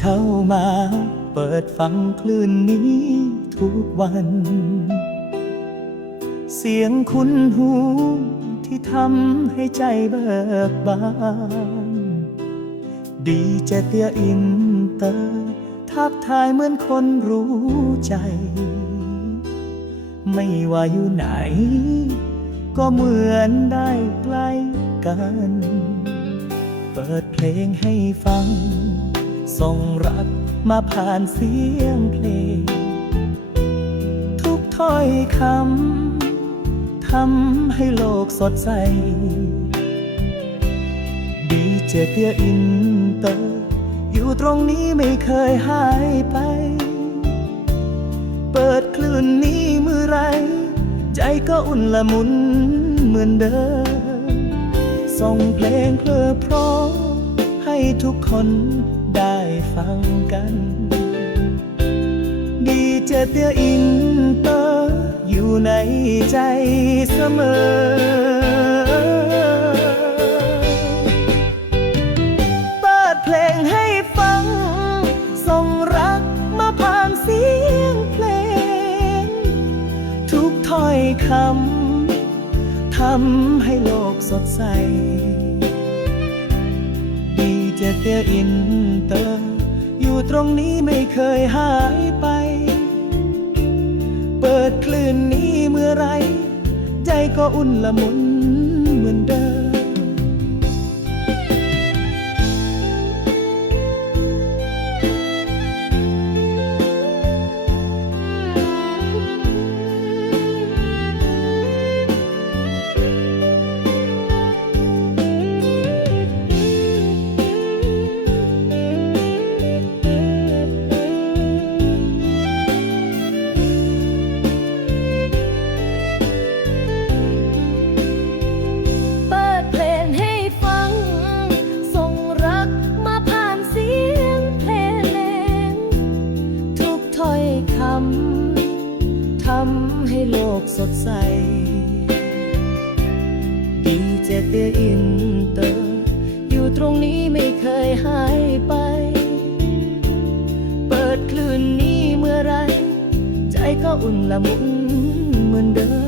เช้ามาเปิดฟังคลื่นนี้ทุกวัน เสียงคุ้นหูที่ทำให้ใจเบิกบาน ดีเจเตียอินเตอร์ทักทายเหมือนคนรู้ใจ ไม่ว่าอยู่ไหน ก็เหมือนได้ใกล้กัน เปิดเพลงให้ฟัง ส่งรักมาผ่านเสียงเพลง ทุกถ้อยคำทำให้โลกสดใส ดีเจเตียอินเตอร์ อยู่ตรงนี้ไม่เคยหายไป เปิดคลื่นนี้เมื่อไร ใจก็อุ่นละมุนเหมือนเดิม ส่งเพลงเพลอพราะให้ทุกคน ได้ฟังกัน ดีเจเตียอินเตอร์อยู่ในใจเสมอเปิดเพลงให้ฟังส่งรักมาผ่านเสียงเพลงทุกถ้อยคำทำให้โลกสดใส เจเตียอินเตอร์ อยู่ตรงนี้ไม่เคยหายไป เปิดคลื่นนี้เมื่อไร ใจก็อุ่นละมุนำ ทำให้โลกสดใส ดีเจเตอินเตอร์ อยู่ตรงนี้ไม่เคยหายไป เปิดคลื่นนี้เมื่อไร ใจก็อุ่นละมุนเหมือนเดิ